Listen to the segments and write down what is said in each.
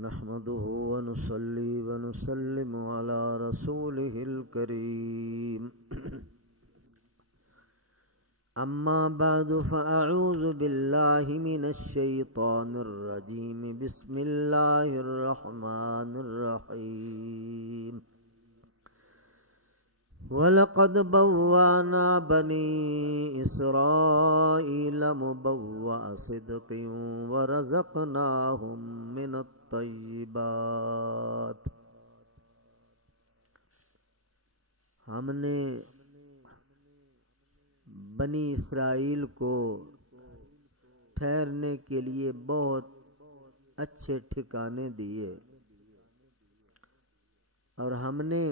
نحمده ونصلي ونسلم على رسوله الكريم أما بعد فأعوذ بالله من الشيطان الرجيم بسم الله الرحمن الرحيم وَلَقَدْ بَوَّأْنَا بَنِي إِسْرَائِيلَ مُبَوَّأَ صِدْقٍ وَرَزَقْنَاهُمْ مِنَ الطَّيِّبَاتِ ہم نے بنی اسرائیل کو ٹھہرنے کے لیے بہت اچھے ٹھکانے دیے اور ہم نے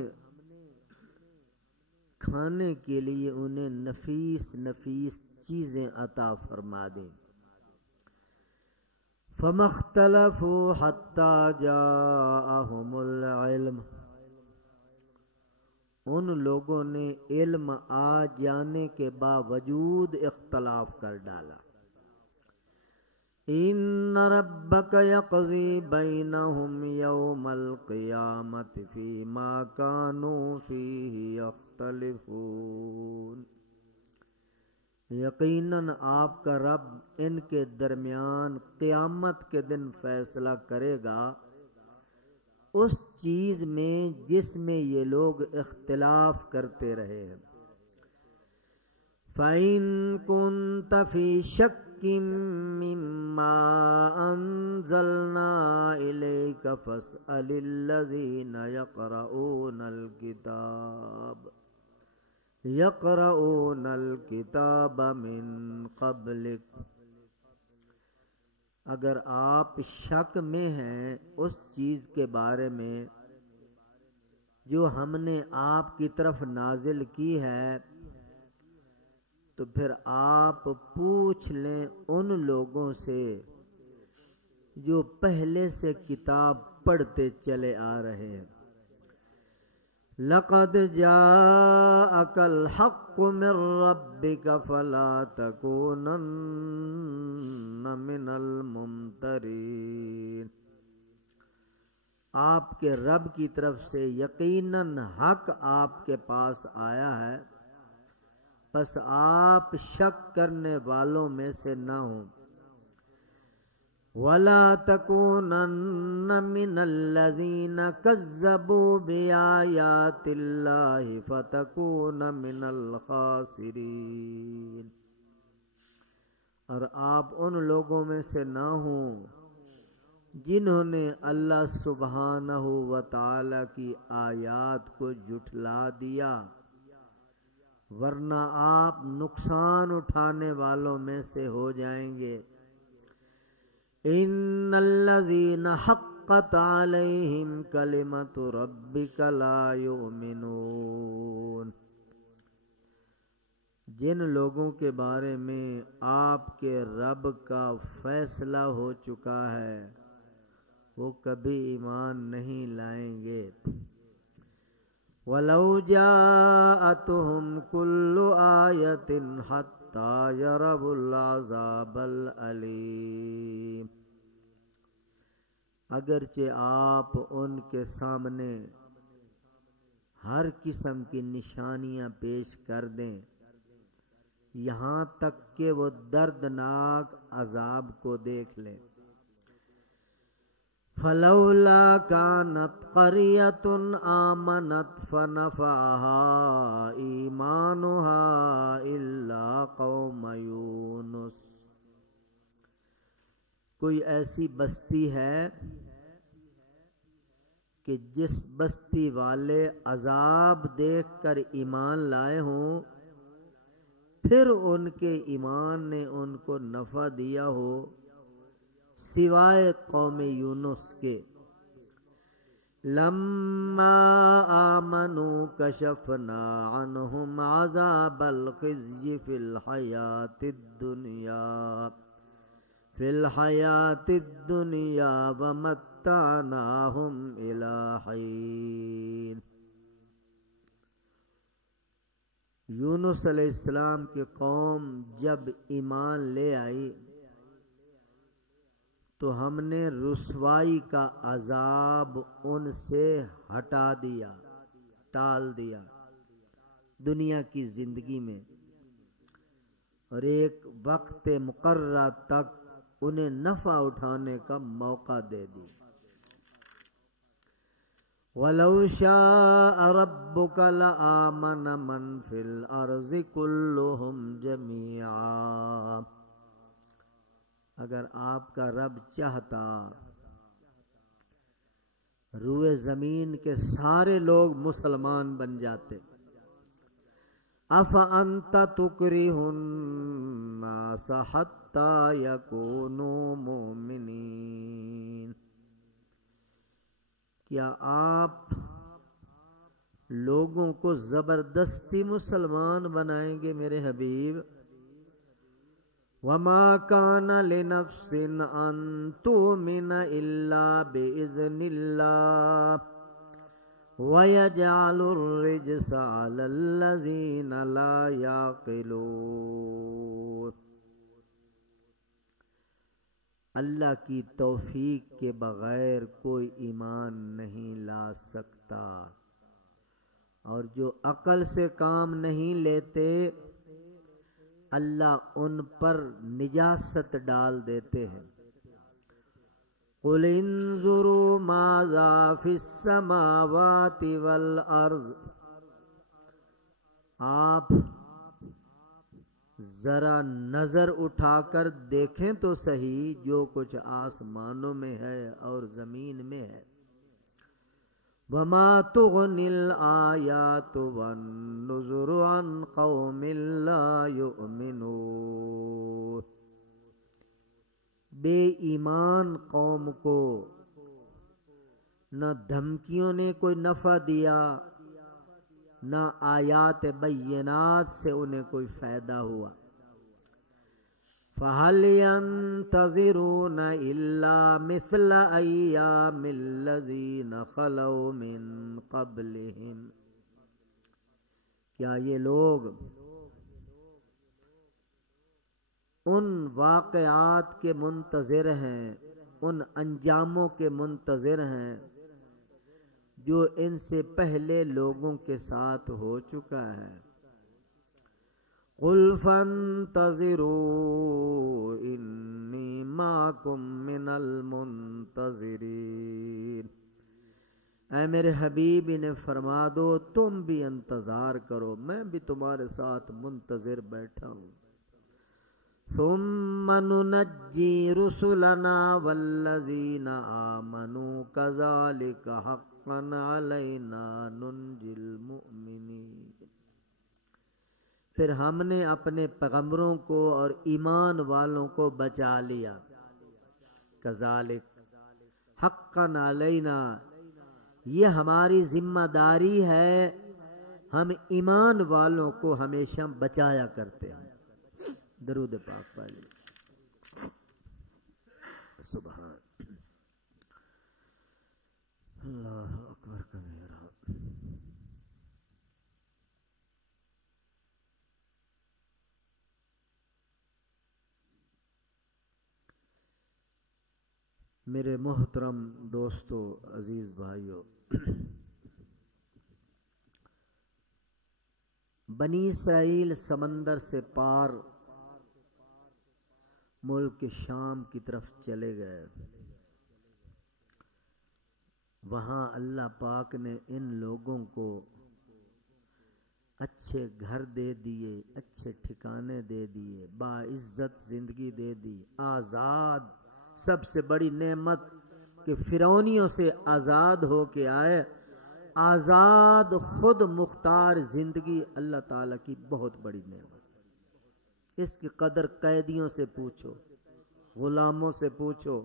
کھانے کے لیے انہیں نفیس چیزیں عطا فرما دیں فَمَا اخْتَلَفُوا حَتَّى جَاءَهُمُ الْعِلْمُ ان لوگوں نے علم آ جانے کے باوجود اختلاف کر ڈالا إِنَّ رَبَّكَ يَقْضِي بَيْنَهُمْ يَوْمَ الْقِيَامَةِ فِيمَا كَانُوا فِيهِ يَخْتَلِفُونَ یقیناً آپ کا رب ان کے درمیان قیامت کے دن فیصلہ کرے گا اس چیز میں جس میں یہ لوگ اختلاف کرتے رہے ہیں فَإِن كُنتَ فِي شَكٍّ مِّمَّا أَنزَلْنَا إِلَيْكَ فَاسْأَلِ الَّذِينَ يَقْرَؤُونَ الْكِتَابَ مِن قَبْلِكَ اگر آپ شک میں ہیں اس چیز کے بارے میں جو ہم نے آپ کی طرف نازل کی ہے تو پھر آپ پوچھ لیں ان لوگوں سے جو پہلے سے کتاب پڑھتے چلے آ رہے ہیں لَقَدْ جَاءَكَ الْحَقُّ مِنْ رَبِّكَ فَلَا تَكُونَنَّ مِنَ الْمُمْتَرِينَ آپ کے رب کی طرف سے یقیناً حق آپ کے پاس آیا ہے پس آپ شک کرنے والوں میں سے نہ ہوں وَلَا تَكُونَنَّ مِنَ الَّذِينَ كَذَّبُوا بِآيَاتِ اللَّهِ فَتَكُونَ مِنَ الْخَاسِرِينَ اور آپ ان لوگوں میں سے نہ ہوں جنہوں نے اللہ سبحانہ و تعالی کی آیات کو جھٹلا دیا ورنہ آپ نقصان اٹھانے والوں میں سے ہو جائیں گے ان الذین حقت علیہم کلمۃ ربک لا یؤمنون جن لوگوں کے بارے میں آپ کے رب کا فیصلہ ہو چکا ہے وہ کبھی ایمان نہیں لائیں گے وَلَوْ جَاءَتْهُمْ كُلُّ آيَةٍ حَتَّى يَرَوُا الْعَذَابَ الْأَلِيمَ اگرچہ آپ ان کے سامنے ہر قسم کی نشانیاں پیش کر دیں یہاں تک کہ وہ دردناک عذاب کو دیکھ لیں فَلَوْلَا كَانَتْ قَرْيَةٌ آمَنَتْ فَنَفَعَهَا إِيمَانُهَا إِلَّا قَوْمَ یونس کوئی ایسی بستی ہے کہ جس بستی والے عذاب دیکھ کر ایمان لائے ہوں پھر ان کے ایمان نے ان کو نفع دیا ہو سوائے قوم یونس کے لما آمنوا کشفنا عنہم عذاب الخزي فی الحیاة الدنیا ومتعناہم الی حین یونس علیہ السلام کی قوم جب ایمان لے آئی تو ہم نے رسوائی کا عذاب ان سے ہٹا دیا، ٹال دیا دنیا کی زندگی میں، اور ایک وقت مقررہ تک انہیں نفع اٹھانے کا موقع دے دی۔ وَلَوْ شَاءَ رَبُّكَ لَآمَنَ مَنْ فِي الْأَرْضِ كُلُّهُمْ جَمِيعًا، اگر آپ کا رب چاہتا روئے زمین کے سارے لوگ مسلمان بن جاتے۔ أَفَأَنْتَ تُكْرِهُ النَّاسَ حَتَّى يَكُونُوا مُؤْمِنِينَ، کیا آپ لوگوں کو زبردستی مسلمان بنائیں گے میرے حبیب؟ وَمَا كَانَ لِنَفْسٍ أَن تُؤْمِنَ إِلَّا بِإِذْنِ اللَّهِ وَيَجْعَلُ الرِّجْسَ عَلَى الَّذِينَ لَا يَعْقِلُونَ، اللہ کی توفیق کے بغیر کوئی ایمان نہیں لا سکتا، اور جو عقل سے کام نہیں لیتے اللہ ان پر نجاست ڈال دیتے ہیں۔ قُلْ انظُرُوا مَاذَا فِي السَّمَاوَاتِ وَالْأَرْضِ، آپ ذرا نظر اٹھا کر دیکھیں تو صحیح جو کچھ آسمانوں میں ہے اور زمین میں ہے۔ وَمَا تُغْنِ الْآيَاتُ وَالنُّذُرُ عَنْ قَوْمٍ لَا يُؤْمِنُونَ، بے ایمان قوم کو نہ دھمکیوں نے کوئی نفع دیا، نہ آیات بینات سے انہیں کوئی فائدہ ہوا۔ فَهَلْ يَنْتَظِرُونَ إِلَّا مِثْلَ أَيَّامِ الَّذِينَ خَلَوْا مِنْ قَبْلِهِمْ، کیا یہ لوگ ان واقعات کے منتظر ہیں، ان انجاموں کے منتظر ہیں جو ان سے پہلے لوگوں کے ساتھ ہو چکا ہے۔ قُلْ فَانْتَظِرُوا إِنِّي مَعَكُمْ مِنَ الْمُنْتَظِرِينَ، اے میرے حبیب انہیں فرما دو تم بھی انتظار کرو، میں بھی تمہارے ساتھ منتظر بیٹھا ہوں۔ ثُمَّ نُنَجِّي رُسُلَنَا وَالَّذِينَ آمَنُوا كَذَلِكَ حَقًّا عَلَيْنَا نُنْجِي الْمُؤْمِنِينَ، پھر ہم نے اپنے پیغمبروں کو اور ایمان والوں کو بچا لیا۔ کذالک حقا علینا، یہ ہماری ذمہ داری ہے، ہم ایمان والوں کو ہمیشہ بچایا کرتے ہیں۔ درود پاک پڑھیں۔ سبحان اللہ اکبر کبیرہ۔ میرے محترم دوستو، عزیز بھائیو، بنی اسرائیل سمندر سے پار ملک شام کی طرف چلے گئے۔ وہاں اللہ پاک نے ان لوگوں کو اچھے گھر دے دیے، اچھے ٹھکانے دے دیے، باعزت زندگی دے دی، آزاد، سب سے بڑی نعمت کہ فرعونیوں سے آزاد ہو کے آئے، آزاد خود مختار زندگی اللہ تعالیٰ کی بہت بڑی نعمت۔ اس کی قدر قیدیوں سے پوچھو، غلاموں سے پوچھو،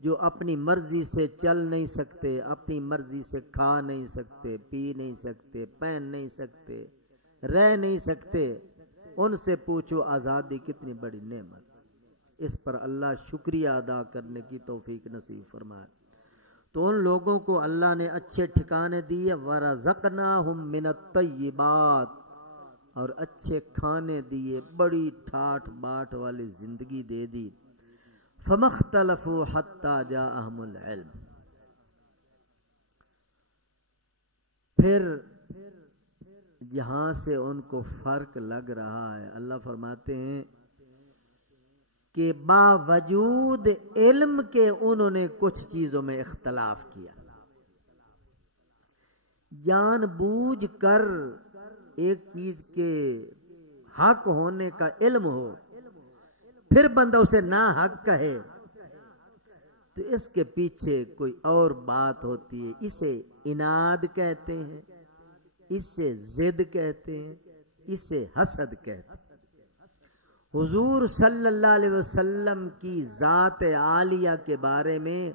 جو اپنی مرضی سے چل نہیں سکتے، اپنی مرضی سے کھا نہیں سکتے، پی نہیں سکتے، پہن نہیں سکتے، رہ نہیں سکتے، ان سے پوچھو آزادی کتنی بڑی نعمت۔ اس پر اللہ شکریہ ادا کرنے کی توفیق نصیب فرمائے۔ تو ان لوگوں کو اللہ نے اچھے ٹھکانے دیے، وَرَزَقْنَاهُم مِّنَ الطَّيِّبَاتِ، اور اچھے کھانے دیے، بڑی ٹھاٹ باٹ والی زندگی دے دی۔ فما اختلفوا حتی جاءہم العلم. پھر جہاں سے ان کو فرق لگ رہا ہے، اللہ فرماتے ہیں کہ باوجود علم کے انہوں نے کچھ چیزوں میں اختلاف کیا. جان بوجھ کر ایک چیز کے حق ہونے کا علم ہو، پھر بندہ اسے نا حق کہے، تو اس کے پیچھے کوئی اور بات ہوتی ہے. اسے عناد کہتے ہیں، اسے ضد کہتے ہیں، اسے حسد کہتے ہیں. حضور صلی اللہ علیہ وسلم کی ذات عالیہ کے بارے میں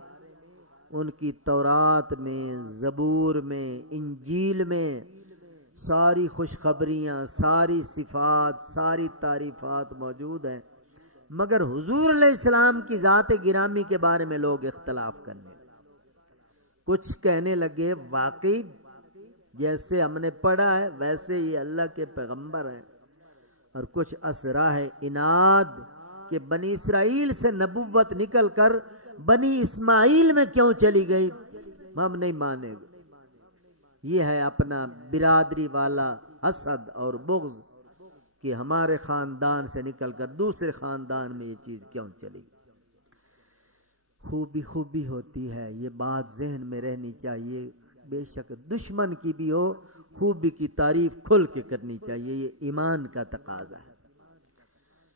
ان کی تورات میں، زبور میں، انجیل میں ساری خوشخبریاں، ساری صفات، ساری تعریفات موجود ہیں، مگر حضور علیہ السلام کی ذات گرامی کے بارے میں لوگ اختلاف کرنے لگے. کچھ کہنے لگے واقعی جیسے ہم نے پڑھا ہے ویسے ہی اللہ کے پیغمبر ہیں، اور کچھ اسراہ عناد کہ بنی اسرائیل سے نبوت نکل کر بنی اسماعیل میں کیوں چلی گئی، ہم نہیں مانیں گے. یہ ہے اپنا برادری والا حسد اور بغض کہ ہمارے خاندان سے نکل کر دوسرے خاندان میں یہ چیز کیوں چلی گئی. خوبی ہوتی ہے، یہ بات ذہن میں رہنی چاہیے. بے شک دشمن کی بھی ہو، خوبی کی تعریف کھل کے کرنی چاہیے، یہ ایمان کا تقاضا ہے.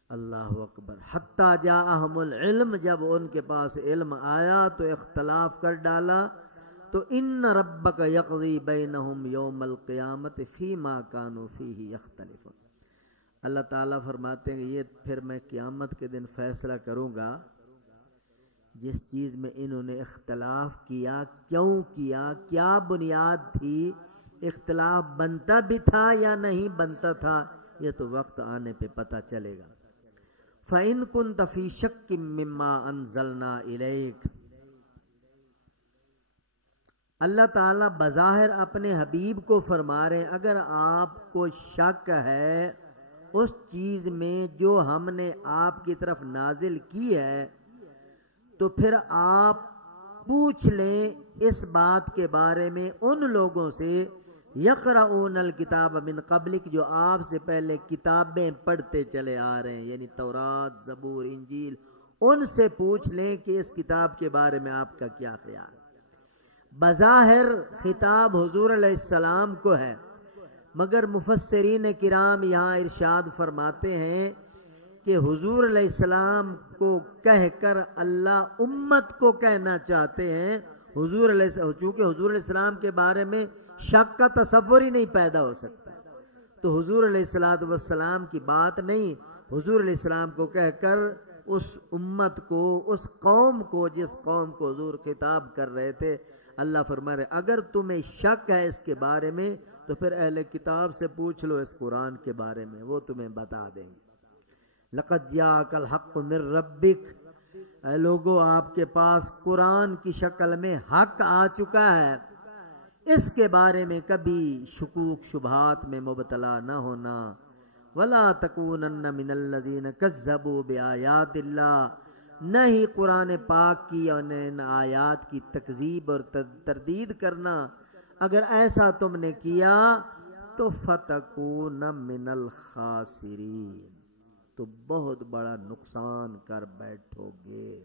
اللہ اکبر. حتی جاءہم العلم، جب ان کے پاس علم آیا تو اختلاف کر ڈالا. تو ان ربک یقضی بینہم یوم القیامت فیما کانوا فیہ یختلفون. اللہ تعالیٰ فرماتے ہیں کہ یہ پھر میں قیامت کے دن فیصلہ کروں گا جس چیز میں انہوں نے اختلاف کیا، کیوں کیا، کیا بنیاد تھی، اختلاف بنتا بھی تھا یا نہیں بنتا تھا، یہ تو وقت آنے پہ پتہ چلے گا. فَإِن كُنْتَ فِي شَكٍّ مِّمَّا أَنزَلْنَا إِلَيْكَ. اللہ تعالیٰ بظاہر اپنے حبیب کو فرما رہے ہیں اگر آپ کو شک ہے اس چیز میں جو ہم نے آپ کی طرف نازل کی ہے، تو پھر آپ پوچھ لیں اس بات کے بارے میں ان لوگوں سے یقرؤون الکتاب من قبلک، جو آپ سے پہلے کتابیں پڑھتے چلے آ رہے ہیں، یعنی تورات، زبور، انجیل. ان سے پوچھ لیں کہ اس کتاب کے بارے میں آپ کا کیا خیال. بظاہر خطاب حضور علیہ السلام کو ہے، مگر مفسرین کرام یہاں ارشاد فرماتے ہیں کہ حضور علیہ السلام کو کہہ کر اللہ امت کو کہنا چاہتے ہیں. حضور علیہ السلام، چونکہ حضور علیہ السلام کے بارے میں شک کا تصور ہی نہیں پیدا ہو سکتا، تو حضور علیہ السلام کی بات نہیں، حضور علیہ السلام کو کہہ کر اس امت کو، اس قوم کو جس قوم کو حضور خطاب کر رہے تھے، اللہ فرما رہے اگر تمہیں شک ہے اس کے بارے میں تو پھر اہل کتاب سے پوچھ لو اس قرآن کے بارے میں، وہ تمہیں بتا دیں گے. لقد جاءک الحق من ربک، اے لوگو آپ کے پاس قرآن کی شکل میں حق آ چکا ہے، اس کے بارے میں کبھی شکوک شبہات میں مبتلا نہ ہونا. ولا تکونن من الذین کذبوا بآیات اللہ، نہ ہی قرآن پاک کی اور ان آیات کی تکذیب اور تردید کرنا. اگر ایسا تم نے کیا تو فتکون من الخاسرین، تو بہت بڑا نقصان کر بیٹھو گے.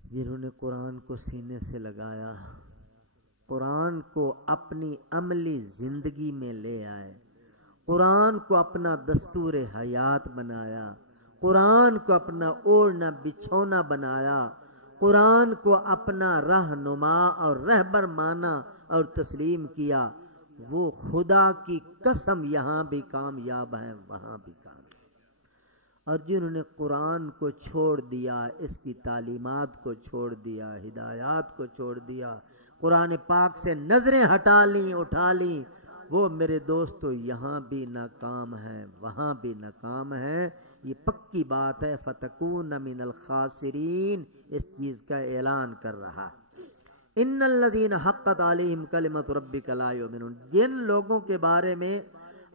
جنہوں نے قرآن کو سینے سے لگایا، قرآن کو اپنی عملی زندگی میں لے آئے، قرآن کو اپنا دستور حیات بنایا، قرآن کو اپنا اوڑھنا بچھونا بنایا، قرآن کو اپنا رہنما اور رہبر مانا اور تسلیم کیا، وہ خدا کی قسم یہاں بھی کامیاب ہیں وہاں بھی کامیاب. اور جنہوں نے قرآن کو چھوڑ دیا، اس کی تعلیمات کو چھوڑ دیا، ہدایات کو چھوڑ دیا، قرآن پاک سے نظریں ہٹا لیں، اٹھا لیں، وہ میرے دوستو یہاں بھی ناکام ہیں وہاں بھی ناکام ہیں. یہ پکی بات ہے. فتکون من الخاسرین، اس چیز کا اعلان کر رہا. ان الذین حقت علیہم کلمۃ ربک لا یؤمنون، جن لوگوں کے بارے میں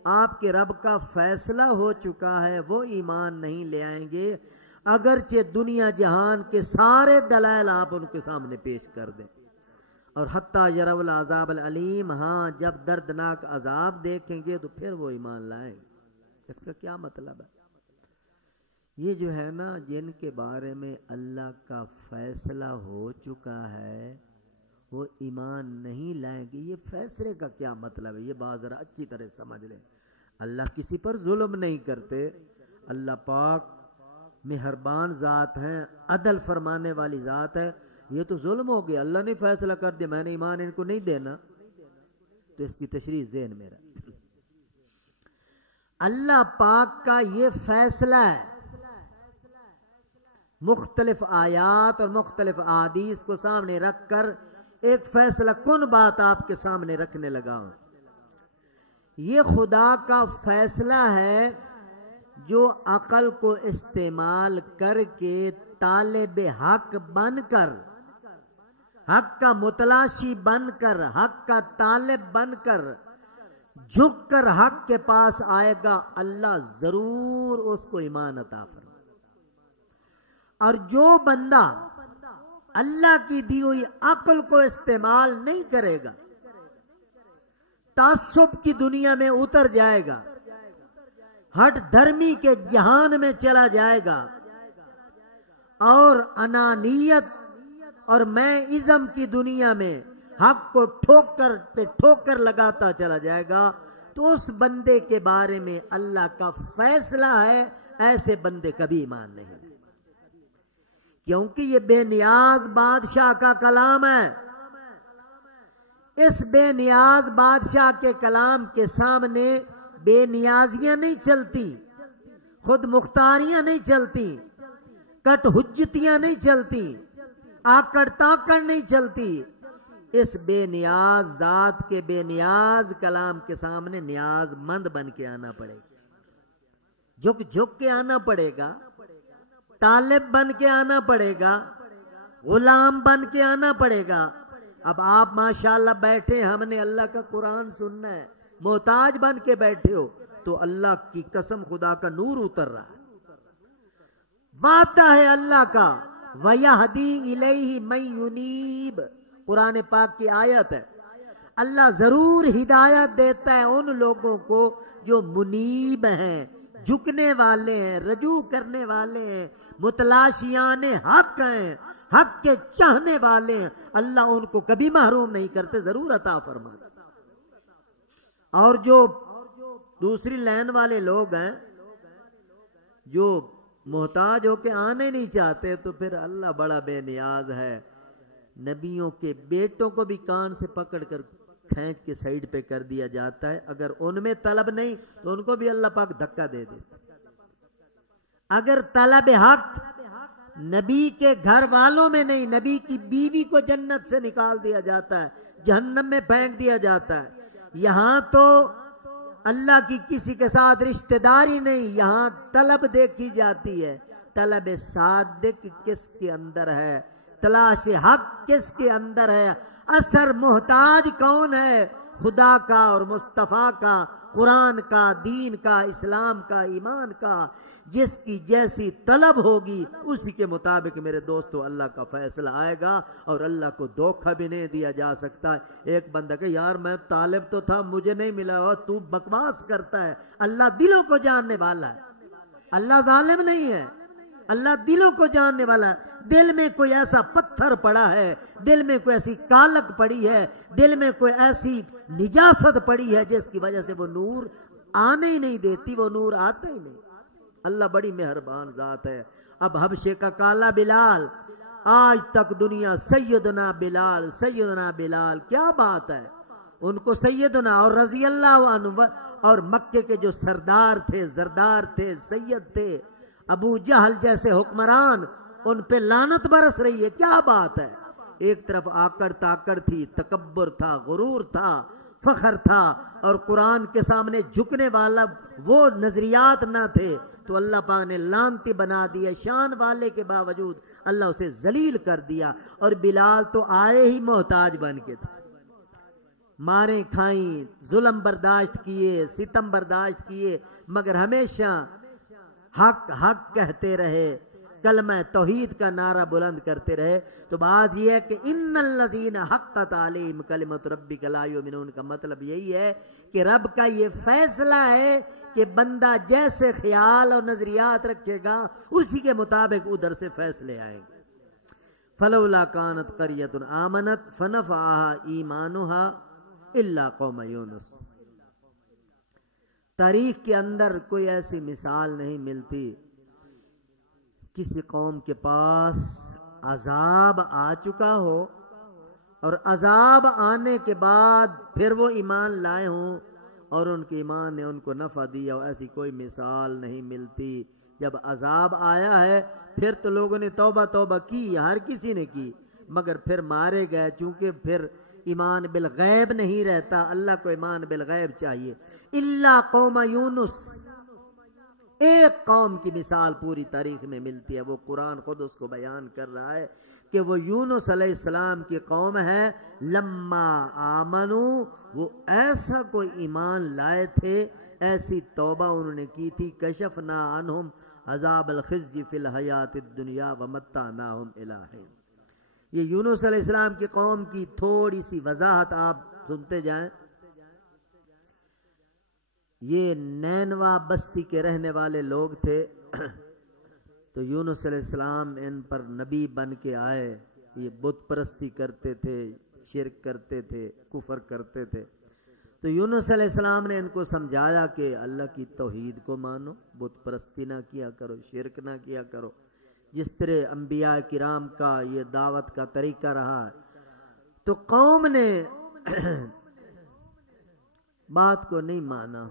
آپ کے رب کا فیصلہ ہو چکا ہے وہ ایمان نہیں لے آئیں گے. اگرچہ دنیا جہان کے سارے دلائل آپ ان کے سامنے پیش کر دیں، اور حتیٰ یروا العذاب العلیم، ہاں جب دردناک عذاب دیکھیں گے تو پھر وہ ایمان لائیں گے۔ اس کا کیا مطلب ہے؟ یہ جو ہے نا، جن کے بارے میں اللہ کا فیصلہ ہو چکا ہے وہ ایمان نہیں لائیں گے۔ یہ فیصلے کا کیا مطلب ہے؟ یہ بات ذرا اچھی طرح سمجھ لیں۔ اللہ کسی پر ظلم نہیں کرتے، اللہ پاک مہربان ذات ہیں، عدل فرمانے والی ذات ہے۔ یہ تو ظلم ہو گیا، اللہ نے فیصلہ کر دیا میں نے ایمان ان کو نہیں دینا، تو اس کی تشریح ذہن میں رہے۔ اللہ پاک کا یہ فیصلہ ہے، مختلف آیات اور مختلف احادیث کو سامنے رکھ کر ایک فیصلہ کن بات آپ کے سامنے رکھنے لگا ہوں۔ یہ خدا کا فیصلہ ہے جو عقل کو استعمال کر کے طالب حق بن کر، حق کا متلاشی بن کر، حق کا طالب بن کر، جھک کر حق کے پاس آئے گا، اللہ ضرور اس کو ایمان عطا فرمائے۔ اور جو بندہ اللہ کی دی ہوئی عقل کو استعمال نہیں کرے گا، تعصب کی دنیا میں اتر جائے گا، ہٹ دھرمی کے جہان میں چلا جائے گا، اور انانیت اور میں ازم کی دنیا میں حق کو ٹھوکر پہ ٹھوکر لگاتا چلا جائے گا، تو اس بندے کے بارے میں اللہ کا فیصلہ ہے، ایسے بندے کبھی ایمان نہیں لائے، کیونکہ یہ بے نیاز بادشاہ کا کلام ہے۔ اس بے نیاز بادشاہ کے کلام کے سامنے بے نیازیاں نہیں چلتی، خود مختاریاں نہیں چلتی، کٹ حجتیاں نہیں چلتی، آکڑ تاکڑ نہیں چلتی۔ اس بے نیاز ذات کے بے نیاز کلام کے سامنے نیاز مند بن کے آنا پڑے گا، جھک جھک کے آنا پڑے گا، طالب بن کے آنا پڑے گا، غلام بن کے آنا پڑے گا۔ اب آپ ماشاءاللہ بیٹھے، ہم نے اللہ کا قرآن سننا ہے، محتاج بن کے بیٹھے ہو، تو اللہ کی قسم خدا کا نور اتر رہا ہے، وعدہ ہے اللہ کا، وَيَهْدِي إِلَيْهِ مَن يُنِيبُ، قرآن پاک کی آیت ہے۔ اللہ ضرور ہدایت دیتا ہے ان لوگوں کو جو منیب ہیں، جھکنے والے ہیں، رجوع کرنے والے ہیں، متلاشیان حق ہیں، حق کے چاہنے والے ہیں، اللہ ان کو کبھی محروم نہیں کرتے، ضرور عطا فرماتے۔ اور جو دوسری لائن والے لوگ ہیں جو محتاج ہو کے آنے نہیں چاہتے، تو پھر اللہ بڑا بے نیاز ہے، نبیوں کے بیٹوں کو بھی کان سے پکڑ کر کھینچ کے سائیڈ پہ کر دیا جاتا ہے، اگر ان میں طلب نہیں تو ان کو بھی اللہ پاک دھکا دے دیتا۔ اگر طلب حق نبی کے گھر والوں میں نہیں، نبی کی بیوی کو جنت سے نکال دیا جاتا ہے، جہنم میں پھینک دیا جاتا ہے۔ یہاں تو اللہ کی کسی کے ساتھ رشتہ داری نہیں، یہاں طلب دیکھی جاتی ہے، طلب صادق کس کے اندر ہے، تلاش حق کس کے اندر ہے، اثر محتاج کون ہے، خدا کا اور مصطفیٰ کا، قرآن کا، دین کا، اسلام کا، ایمان کا۔ جس کی جیسی طلب ہوگی اسی کے مطابق میرے دوستو اللہ کا فیصلہ آئے گا، اور اللہ کو دھوکہ بھی نہیں دیا جا سکتا۔ ایک بندہ کہ یار میں طالب تو تھا مجھے نہیں ملا، اور تو بکواس کرتا ہے، اللہ دلوں کو جاننے والا ہے، اللہ ظالم نہیں ہے، اللہ دلوں کو جاننے والا ہے۔ دل میں کوئی ایسا پتھر پڑا ہے، دل میں کوئی ایسی کالک پڑی ہے، دل میں کوئی ایسی نجاست پڑی ہے جس کی وجہ سے وہ نور آنے ہی نہیں دیتی، وہ نور آتا ہی نہیں۔ اللہ بڑی مہربان ذات ہے۔ اب حبشے کا کالا بلال، آج تک دنیا سیدنا بلال سیدنا بلال، کیا بات ہے، ان کو سیدنا اور رضی اللہ عنہ، اور مکے کے جو سردار تھے، زردار تھے، سید تھے، ابو جہل جیسے حکمران، ان پہ لعنت برس رہی ہے، کیا بات ہے۔ ایک طرف آکڑ تاکڑ تھی، تکبر تھا، غرور تھا، فخر تھا، اور قرآن کے سامنے جھکنے والا وہ نظریات نہ تھے، تو اللہ پاک نے لعنتی بنا دیا، شان والے کے باوجود اللہ اسے ذلیل کر دیا۔ اور بلال تو آئے ہی محتاج بن کے تھے، ماریں کھائیں، ظلم برداشت کیے، ستم برداشت کیے، مگر ہمیشہ حق حق کہتے رہے، کلمہ توحید کا نعرہ بلند کرتے رہے. تو بات یہ ہے کہ ان الذین حقت علیہم کلمۃ ربک لا یؤمنون کا مطلب یہی ہے کہ رب کا یہ فیصلہ ہے کہ بندہ جیسے خیال اور نظریات رکھے گا اسی کے مطابق ادھر سے فیصلے آئیں گے. فلولا کانت قریۃ آمنت فنفعها ایمانها الا قوم یونس. تاریخ کے اندر کوئی ایسی مثال نہیں ملتی کسی قوم کے پاس عذاب آ چکا ہو اور عذاب آنے کے بعد پھر وہ ایمان لائے ہوں اور ان کے ایمان نے ان کو نفع دیا. ایسی کوئی مثال نہیں ملتی. جب عذاب آیا ہے پھر تو لوگوں نے توبہ توبہ کی، ہر کسی نے کی، مگر پھر مارے گئے. چونکہ پھر ایمان بالغیب نہیں رہتا، اللہ کو ایمان بالغیب چاہیے. الا قوم یونس، ایک قوم کی مثال پوری تاریخ میں ملتی ہے، وہ قرآن خود اس کو بیان کر رہا ہے کہ وہ یونس علیہ السلام کی قوم ہے. لما آمنو، وہ ایسا کوئی ایمان لائے تھے، ایسی توبہ انہوں نے کی تھی. کشفنا عنہم عذاب الخزي فی الحیات الدنیا ومتعناہم الی حین. یہ یونس علیہ السلام کی قوم کی تھوڑی سی وضاحت آپ سنتے جائیں. یہ نینوا بستی کے رہنے والے لوگ تھے. تو یونس علیہ السلام ان پر نبی بن کے آئے. یہ بت پرستی کرتے تھے، شرک کرتے تھے، کفر کرتے تھے. تو یونس علیہ السلام نے ان کو سمجھایا کہ اللہ کی توحید کو مانو، بت پرستی نہ کیا کرو، شرک نہ کیا کرو، جس طرح انبیاء کرام کا یہ دعوت کا طریقہ رہا ہے. تو قوم نے بات کو نہیں مانا.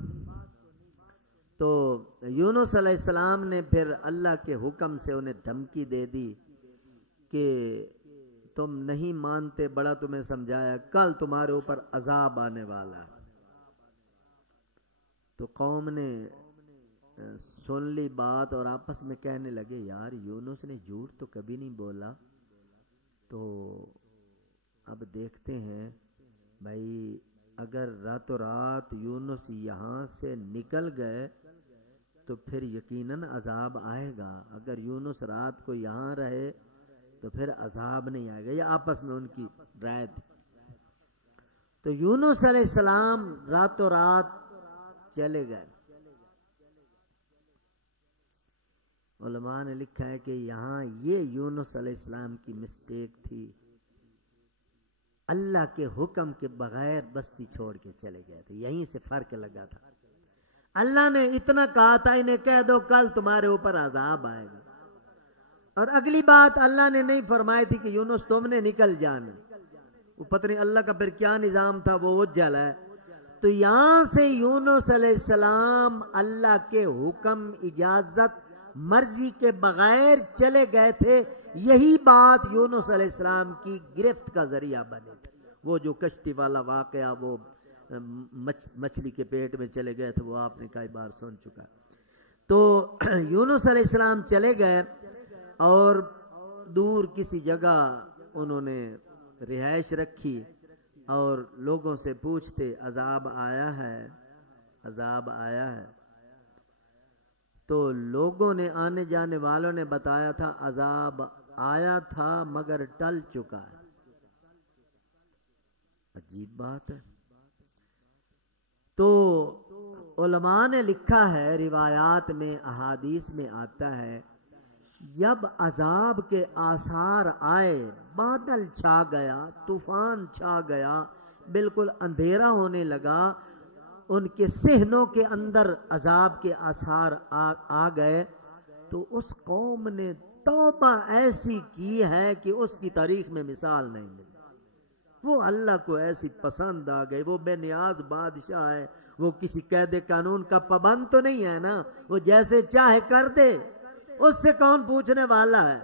تو یونس علیہ السلام نے پھر اللہ کے حکم سے انہیں دھمکی دے دی کہ تم نہیں مانتے، بڑا تمہیں سمجھایا، کل تمہارے اوپر عذاب آنے والا ہے. تو قوم نے سن لی بات اور آپس میں کہنے لگے یار یونس نے جھوٹ تو کبھی نہیں بولا، تو اب دیکھتے ہیں بھائی اگر راتوں رات یونس یہاں سے نکل گئے تو پھر یقیناً عذاب آئے گا، اگر یونس رات کو یہاں رہے تو پھر عذاب نہیں آئے گا. یہ آپس میں ان کی رائے تھی. تو یونس علیہ السلام راتوں رات چلے گئے. علماء نے لکھا ہے کہ یہاں یہ یونس علیہ السلام کی مسٹیک تھی، اللہ کے حکم کے بغیر بستی چھوڑ کے چلے گئے تھے. یہیں سے فرق لگا تھا. اللہ نے اتنا کہا تھا انہیں کہہ دو کل تمہارے اوپر عذاب آئے گا، اور اگلی بات اللہ نے نہیں فرمائی تھی کہ یونس تم نے نکل جانا. وہ پتہ نہیں اللہ کا پھر کیا نظام تھا، وہ اجل ہے. تو یہاں سے یونس علیہ السلام اللہ کے حکم، اجازت، مرضی کے بغیر چلے گئے تھے. یہی بات یونس علیہ السلام کی گرفت کا ذریعہ بنے تھی. وہ جو کشتی والا واقعہ، وہ مچھلی کے پیٹ میں چلے گئے تھے، وہ آپ نے کئی بار سن چکا. تو یونس علیہ السلام چلے گئے اور دور کسی جگہ انہوں نے رہائش رکھی اور لوگوں سے پوچھتے عذاب آیا ہے، عذاب آیا ہے. تو لوگوں نے، آنے جانے والوں نے بتایا تھا عذاب آیا تھا مگر ٹل چکا ہے. عجیب بات ہے. تو علماء نے لکھا ہے، روایات میں، احادیث میں آتا ہے جب عذاب کے آثار آئے، بادل چھا گیا، طوفان چھا گیا، بالکل اندھیرا ہونے لگا، ان کے صحنوں کے اندر عذاب کے آثار آ گئے، تو اس قوم نے توبہ ایسی کی ہے کہ اس کی تاریخ میں مثال نہیں ملی. وہ اللہ کو ایسی پسند آ گئی. وہ بے نیاز بادشاہ ہے، وہ کسی قید قانون کا پابند تو نہیں ہے نا، وہ جیسے چاہے کر دے، اس سے کون پوچھنے والا ہے.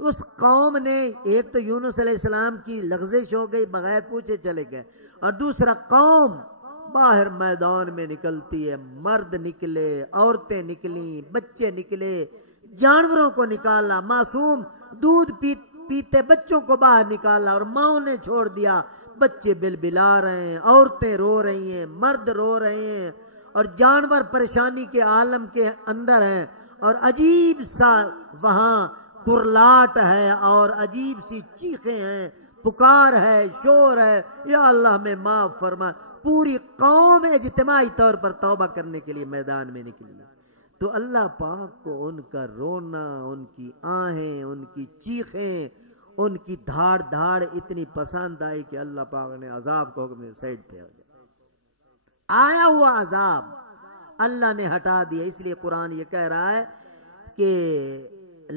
اس قوم نے، ایک تو یونس علیہ السلام کی لغزش ہو گئی، بغیر پوچھے چلے گئے، اور دوسرا قوم باہر میدان میں نکلتی ہے، مرد نکلے، عورتیں نکلیں، بچے نکلے، جانوروں کو نکالا، معصوم دودھ پیتے بچوں کو باہر نکالا اور ماؤں نے چھوڑ دیا. بچے بلبلا رہے ہیں، عورتیں رو رہی ہیں، مرد رو رہے ہیں، اور جانور پریشانی کے عالم کے اندر ہیں. اور عجیب سا وہاں کرلاٹ ہے اور عجیب سی چیخیں ہیں، پکار ہے، شور ہے، یا اللہ میں معاف فرما. پوری قوم اجتماعی طور پر توبہ کرنے کے لیے میدان میں نکلی. تو اللہ پاک کو ان کا رونا، ان کی آہیں، ان کی چیخیں، ان کی دھاڑ دھاڑ اتنی پسند آئی کہ اللہ پاک نے عذاب کو حکم سائڈ پہ ہو جائے. آیا ہوا عذاب اللہ نے ہٹا دیا. اس لیے قرآن یہ کہہ رہا ہے کہ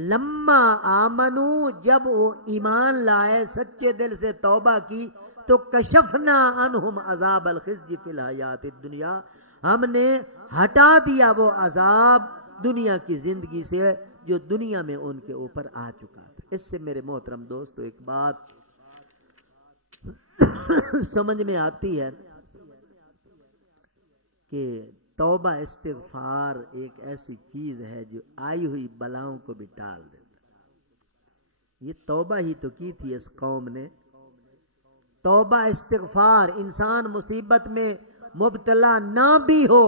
لما آمنو، جب وہ ایمان لائے، سچے دل سے توبہ کی، تو کشفنا عنہم عذاب الخزي فی الحیات الدنیا، ہم نے ہٹا دیا وہ عذاب دنیا کی زندگی سے جو دنیا میں ان کے اوپر آ چکا تھا. اس سے میرے محترم دوستو ایک بات سمجھ میں آتی ہے کہ توبہ استغفار ایک ایسی چیز ہے جو آئی ہوئی بلاؤں کو بھی ٹال دیتا. یہ توبہ ہی تو کی تھی اس قوم نے. توبہ استغفار، انسان مصیبت میں مبتلا نہ بھی ہو،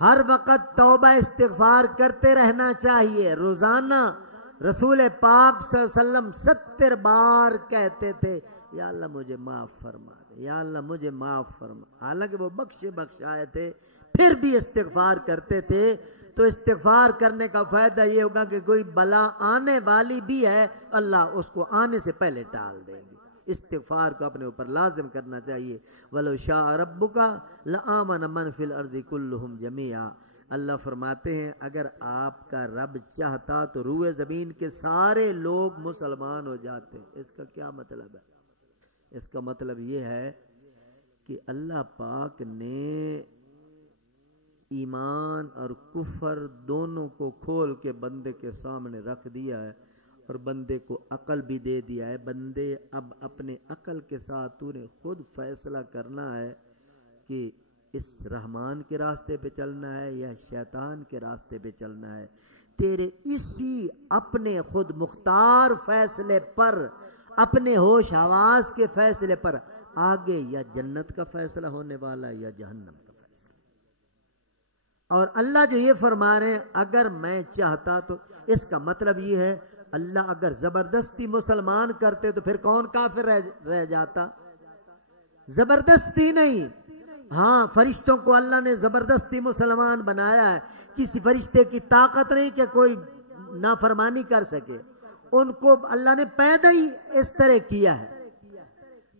ہر وقت توبہ استغفار کرتے رہنا چاہیے. روزانہ رسول پاک صلی اللہ علیہ وسلم 70 بار کہتے تھے یا اللہ مجھے معاف فرما دے، یا اللہ مجھے معاف فرما. حالانکہ وہ بخشائے تھے پھر بھی استغفار کرتے تھے. تو استغفار کرنے کا فائدہ یہ ہوگا کہ کوئی بلا آنے والی بھی ہے، اللہ اس کو آنے سے پہلے ٹال دیں گے. استغفار کو اپنے اوپر لازم کرنا چاہیے. وَلَوْ شَاءَ رَبُّكَ لَآمَنَ مَنْ فِي الْأَرْضِ كُلُّهُمْ جَمِيعًا. اللہ فرماتے ہیں اگر آپ کا رب چاہتا تو روئے زمین کے سارے لوگ مسلمان ہو جاتے. اس کا کیا مطلب ہے؟ اس کا مطلب یہ ہے کہ اللہ پاک نے ایمان اور کفر دونوں کو کھول کے بندے کے سامنے رکھ دیا ہے اور بندے کو عقل بھی دے دیا ہے. بندے اب اپنے عقل کے ساتھ تو نے خود فیصلہ کرنا ہے کہ اس رحمان کے راستے پہ چلنا ہے یا شیطان کے راستے پہ چلنا ہے. تیرے اسی اپنے خود مختار فیصلے پر، اپنے ہوش حواس کے فیصلے پر آگے یا جنت کا فیصلہ ہونے والا ہے یا جہنم کا فیصلہ. اور اللہ جو یہ فرما رہے ہیں اگر میں چاہتا تو، اس کا مطلب یہ ہے اللہ اگر زبردستی مسلمان کرتے تو پھر کون کافر رہ جاتا؟ زبردستی نہیں. ہاں فرشتوں کو اللہ نے زبردستی مسلمان بنایا ہے. کسی فرشتے کی طاقت نہیں کہ کوئی نافرمانی کر سکے. ان کو اللہ نے پیدا ہی اس طرح کیا ہے.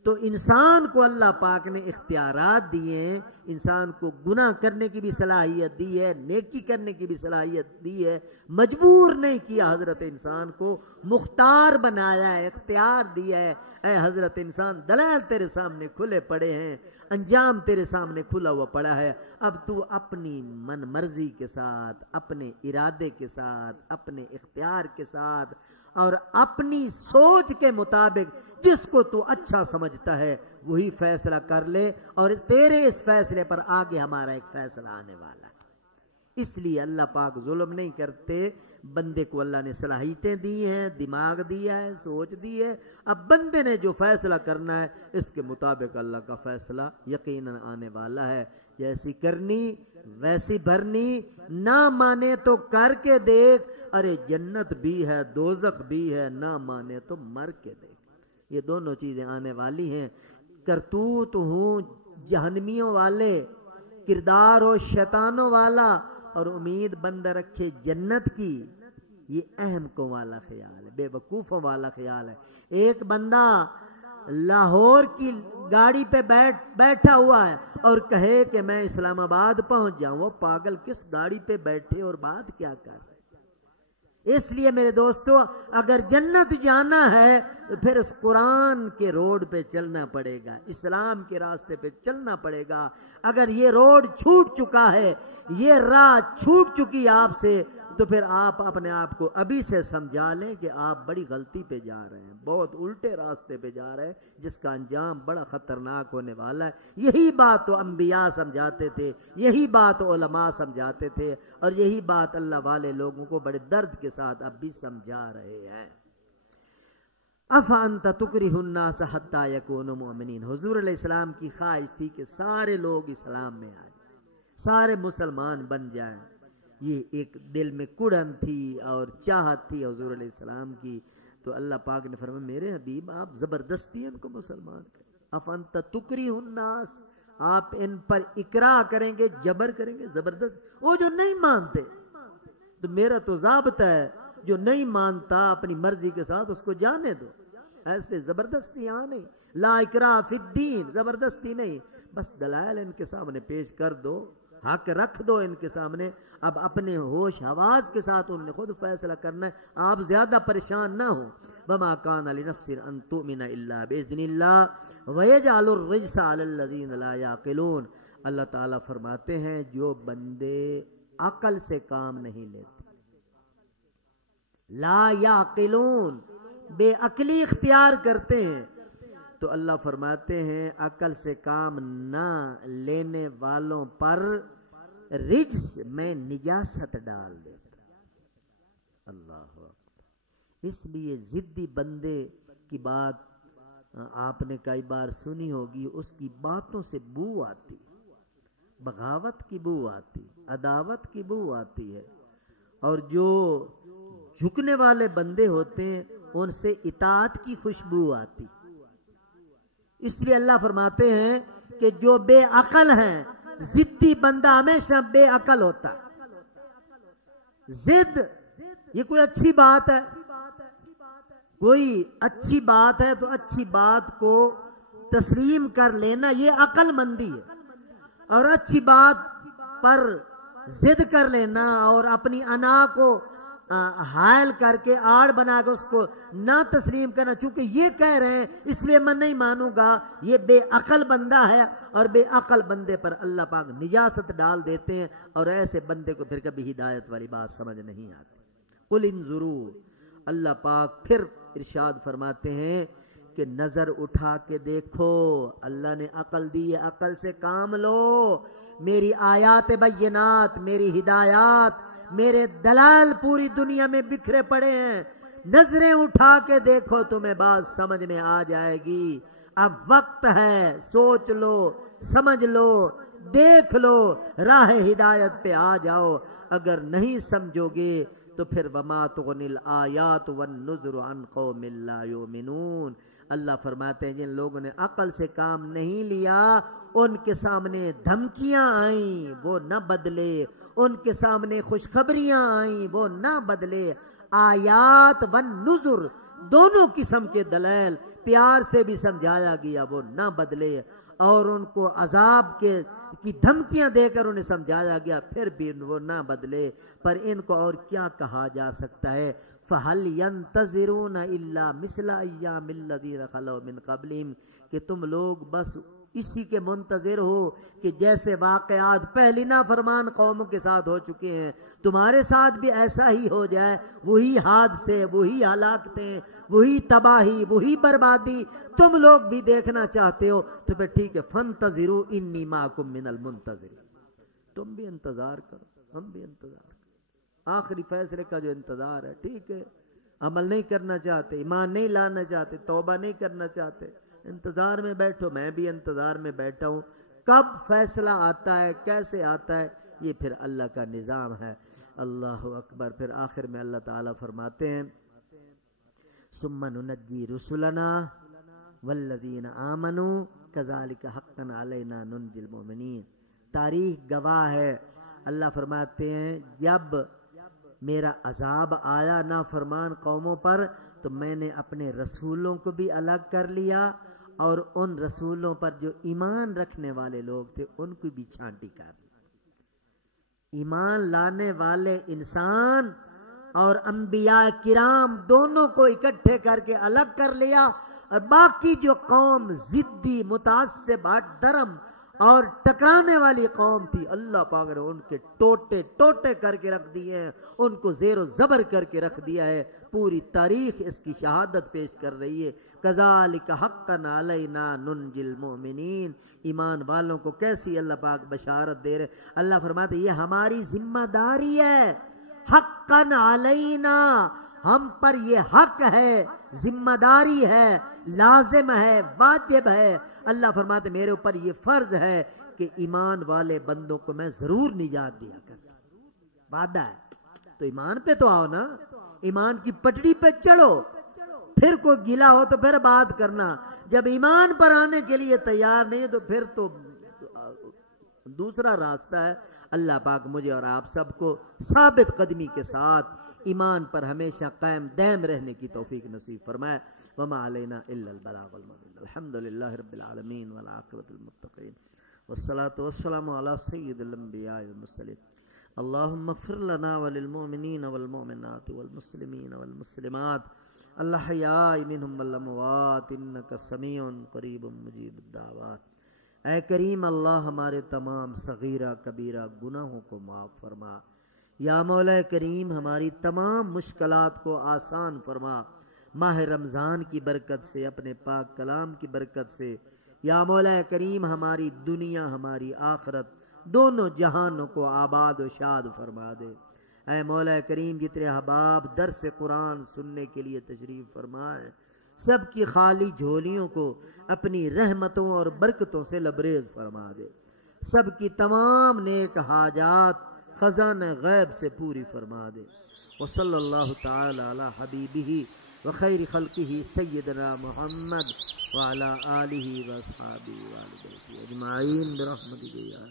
تو انسان کو اللہ پاک نے اختیارات دیے ہیں. انسان کو گناہ کرنے کی بھی صلاحیت دی ہے، نیکی کرنے کی بھی صلاحیت دی ہے. مجبور نہیں کیا حضرت انسان کو، مختار بنایا ہے، اختیار دیا ہے. اے حضرت انسان دلائل تیرے سامنے کھلے پڑے ہیں، انجام تیرے سامنے کھلا ہوا پڑا ہے. اب تو اپنی من مرضی کے ساتھ، اپنے ارادے کے ساتھ، اپنے اختیار کے ساتھ اور اپنی سوچ کے مطابق جس کو تو اچھا سمجھتا ہے وہی فیصلہ کر لے. اور تیرے اس فیصلے پر آگے ہمارا ایک فیصلہ آنے والا ہے. اس لیے اللہ پاک ظلم نہیں کرتے. بندے کو اللہ نے صلاحیتیں دی ہیں، دماغ دیا ہے، سوچ دی ہے. اب بندے نے جو فیصلہ کرنا ہے اس کے مطابق اللہ کا فیصلہ یقیناً آنے والا ہے. جیسی کرنی ویسی بھرنی. نہ مانے تو کر کے دیکھ، ارے جنت بھی ہے دوزخ بھی ہے. نہ مانے تو مر کے دیکھ. یہ دونوں چیزیں آنے والی ہیں. کرتوت ہوں جہنمیوں والے، کردار ہو شیطانوں والا، اور امید بندہ رکھے جنت کی. یہ احمقوں والا خیال ہے، بے وقوفوں والا خیال ہے. ایک بندہ لاہور کی گاڑی پہ بیٹھا ہوا ہے اور کہے کہ میں اسلام آباد پہنچ جاؤں. وہ پاگل، کس گاڑی پہ بیٹھے اور بات کیا کر رہے. اس لیے میرے دوستو اگر جنت جانا ہے تو پھر اس قرآن کے روڈ پہ چلنا پڑے گا، اسلام کے راستے پہ چلنا پڑے گا. اگر یہ روڈ چھوٹ چکا ہے، یہ راہ چھوٹ چکی آپ سے، تو پھر آپ اپنے آپ کو ابھی سے سمجھا لیں کہ آپ بڑی غلطی پہ جا رہے ہیں، بہت الٹے راستے پہ جا رہے ہیں جس کا انجام بڑا خطرناک ہونے والا ہے. یہی بات تو انبیاء سمجھاتے تھے، یہی بات علماء سمجھاتے تھے، اور یہی بات اللہ والے لوگوں کو بڑے درد کے ساتھ اب بھی سمجھا رہے ہیں. افانت تکرہ الناس حتی یکونوا مؤمنین. حضور علیہ السلام کی خواہش تھی کہ سارے لوگ اسلام میں آئیں، سارے مسلمان بن جائیں. یہ ایک دل میں کڑن تھی اور چاہت تھی حضور علیہ السلام کی، تو اللہ پاک نے فرمایا میرے حبیب آپ زبردستی ان کو مسلمان کریں، افانت تکریہ الناس، آپ ان پر اکراہ کریں گے، جبر کریں گے، زبردست، وہ جو نہیں مانتے، تو میرا تو ضابطہ ہے جو نہیں مانتا اپنی مرضی کے ساتھ اس کو جانے دو، ایسے زبردستی یہاں نہیں، لا اکراہ فی الدین، زبردستی نہیں، بس دلائل ان کے سامنے پیش کر دو، حق رکھ دو ان کے سامنے، اب اپنے ہوش حواس کے ساتھ انہوں نے خود فیصلہ کرنا ہے، آپ زیادہ پریشان نہ ہوں۔ وما کان لنفس ان تؤمن الا باذن اللہ ویجعل الرجس علی الذین لا یعقلون۔ اللہ تعالیٰ فرماتے ہیں جو بندے عقل سے کام نہیں لیتے، لا یعقلون، بے عقلی اختیار کرتے ہیں، تو اللہ فرماتے ہیں عقل سے کام نہ لینے والوں پر رجس میں نجاست ڈال دیتا۔ اللہ اکبر۔ اس لیے ضدی بندے کی بات آپ نے کئی بار سنی ہوگی، اس کی باتوں سے بو آتی، بغاوت کی بو آتی، عداوت کی بو آتی ہے، اور جو جھکنے والے بندے ہوتے ہیں ان سے اطاعت کی خوشبو آتی۔ اس لیے اللہ فرماتے ہیں کہ جو بے عقل ہیں، ضدی بندہ ہمیشہ بے عقل ہوتا ہے۔ ضد یہ کوئی اچھی بات ہے، کوئی اچھی بات ہے تو اچھی بات کو تسلیم کر لینا یہ عقل مندی ہے، اور اچھی بات پر ضد کر لینا اور اپنی انا کو حائل کر کے آڑ بنا کے اس کو نہ تسلیم کرنا، چونکہ یہ کہہ رہے ہیں اس لیے میں نہیں مانوں گا، یہ بے عقل بندہ ہے، اور بے عقل بندے پر اللہ پاک نجاست ڈال دیتے ہیں، اور ایسے بندے کو پھر کبھی ہدایت والی بات سمجھ نہیں آتی۔ قل انظروا، اللہ پاک پھر ارشاد فرماتے ہیں کہ نظر اٹھا کے دیکھو، اللہ نے عقل دی ہے، عقل سے کام لو، میری آیات بینات، میری ہدایات، میرے دلائل پوری دنیا میں بکھرے پڑے ہیں، نظریں اٹھا کے دیکھو تمہیں بات سمجھ میں آ جائے گی۔ اب وقت ہے، سوچ لو، سمجھ لو، دیکھ لو، راہ ہدایت پہ آ جاؤ، اگر نہیں سمجھو گے تو پھر وما تغنی الآیات والنذر عن قوم لا یؤمنون۔ اللہ فرماتے ہیں جن لوگوں نے عقل سے کام نہیں لیا ان کے سامنے دھمکیاں آئیں وہ نہ بدلے، ان کے سامنے خوشخبریاں آئیں وہ نہ بدلے، آیات والنذر دونوں قسم کے دلائل پیار سے بھی سمجھایا گیا وہ نہ بدلے، اور ان کو عذاب کی دھمکیاں دے کر انہیں سمجھایا گیا پھر بھی وہ نہ بدلے، پر ان کو اور کیا کہا جا سکتا ہے؟ فَهَلْ يَنْتَظِرُونَ إِلَّا مِثْلَ أَيَّامِ الَّذِينَ خَلَوْا مِنْ قَبْلِهِمْ، کہ تم لوگ بس اسی کے منتظر ہو کہ جیسے واقعات پہلی نافرمان قوموں کے ساتھ ہو چکے ہیں تمہارے ساتھ بھی ایسا ہی ہو جائے، وہی حادثے، وہی ہلاکتیں، وہی تباہی، وہی بربادی تم لوگ بھی دیکھنا چاہتے ہو تو پھر ٹھیک ہے، فانتظروا انی معکم من المنتظرین، تم بھی انتظار کرو، ہم بھی انتظار کرو، آخری فیصلے کا جو انتظار ہے، ٹھیک ہے، عمل نہیں کرنا چاہتے، ایمان نہیں لانا چاہتے، توبہ نہیں کرنا چاہتے، انتظار میں بیٹھو، میں بھی انتظار میں بیٹھا ہوں، کب فیصلہ آتا ہے، کیسے آتا ہے، یہ پھر اللہ کا نظام ہے۔ اللہ اکبر۔ پھر آخر میں اللہ تعالیٰ فرماتے ہیں ثم ننجی رسلنا والذین آمنوا کذالک حقا علینا ننجی المؤمنین۔ تاریخ گواہ ہے، اللہ فرماتے ہیں جب میرا عذاب آیا نافرمان قوموں پر تو میں نے اپنے رسولوں کو بھی الگ کر لیا، اور ان رسولوں پر جو ایمان رکھنے والے لوگ تھے ان کو بھی چھانٹی کر دی۔ ایمان لانے والے انسان اور انبیاء کرام دونوں کو اکٹھے کر کے الگ کر لیا، اور باقی جو قوم ضدی، متعصب، ہٹ درم اور ٹکرانے والی قوم تھی، اللہ پاک نے ان کے ٹوٹے ٹوٹے کر کے رکھ دیے ہیں، ان کو زیر و زبر کر کے رکھ دیا ہے۔ پوری تاریخ اس کی شہادت پیش کر رہی ہے، کذالک حقا علینا ننجی المؤمنین۔ ایمان والوں کو کیسی اللہ پاک بشارت دے رہے، اللہ فرماتے یہ ہماری ذمہ داری ہے، حقا علینا، ہم پر یہ حق ہے، ذمہ داری ہے، لازم ہے، واجب ہے۔ اللہ فرماتے میرے اوپر یہ فرض ہے کہ ایمان والے بندوں کو میں ضرور نجات دیا کرتا، وعدہ ہے، تو ایمان پہ تو آؤ نا، ایمان کی پٹڑی پہ چڑھو، پھر کوئی گلا ہو تو پھر بات کرنا، جب ایمان پر آنے کے لیے تیار نہیں ہے تو پھر تو دوسرا راستہ ہے۔ اللہ پاک مجھے اور آپ سب کو ثابت قدمی کے ساتھ ایمان پر ہمیشہ قائم دائم رہنے کی توفیق نصیب فرمائے۔ وما علینا الا البلاغ المبین۔ الحمد للہ رب العالمین والعاقبۃ للمتقین والصلاۃ والسلام علی سید الانبیاء والمرسلین۔ اللهم اغفر لنا وللمؤمنین والمؤمنات والمسلمین والمسلمات الاحیاء منهم والاموات انک سمیع قریب مجیب الدعوات۔ اے کریم اللہ ہمارے تمام صغیرہ کبیرہ گناہوں کو معاف فرما، یا مولا کریم ہماری تمام مشکلات کو آسان فرما، ماہ رمضان کی برکت سے، اپنے پاک کلام کی برکت سے، یا مولا کریم ہماری دنیا ہماری آخرت دونوں جہانوں کو آباد و شاد فرما دے۔ اے مولا کریم جتنے احباب درس قرآن سننے کے لیے تشریف فرمائے، سب کی خالی جھولیوں کو اپنی رحمتوں اور برکتوں سے لبریز فرما دے، سب کی تمام نیک حاجات خزانہ غیب سے پوری فرما دے۔ وصلی اللہ تعالی علی حبیبہ وخیر خلقہ سیدنا محمد وعلی آلہ واصحابہ اجمعین برحمتک یا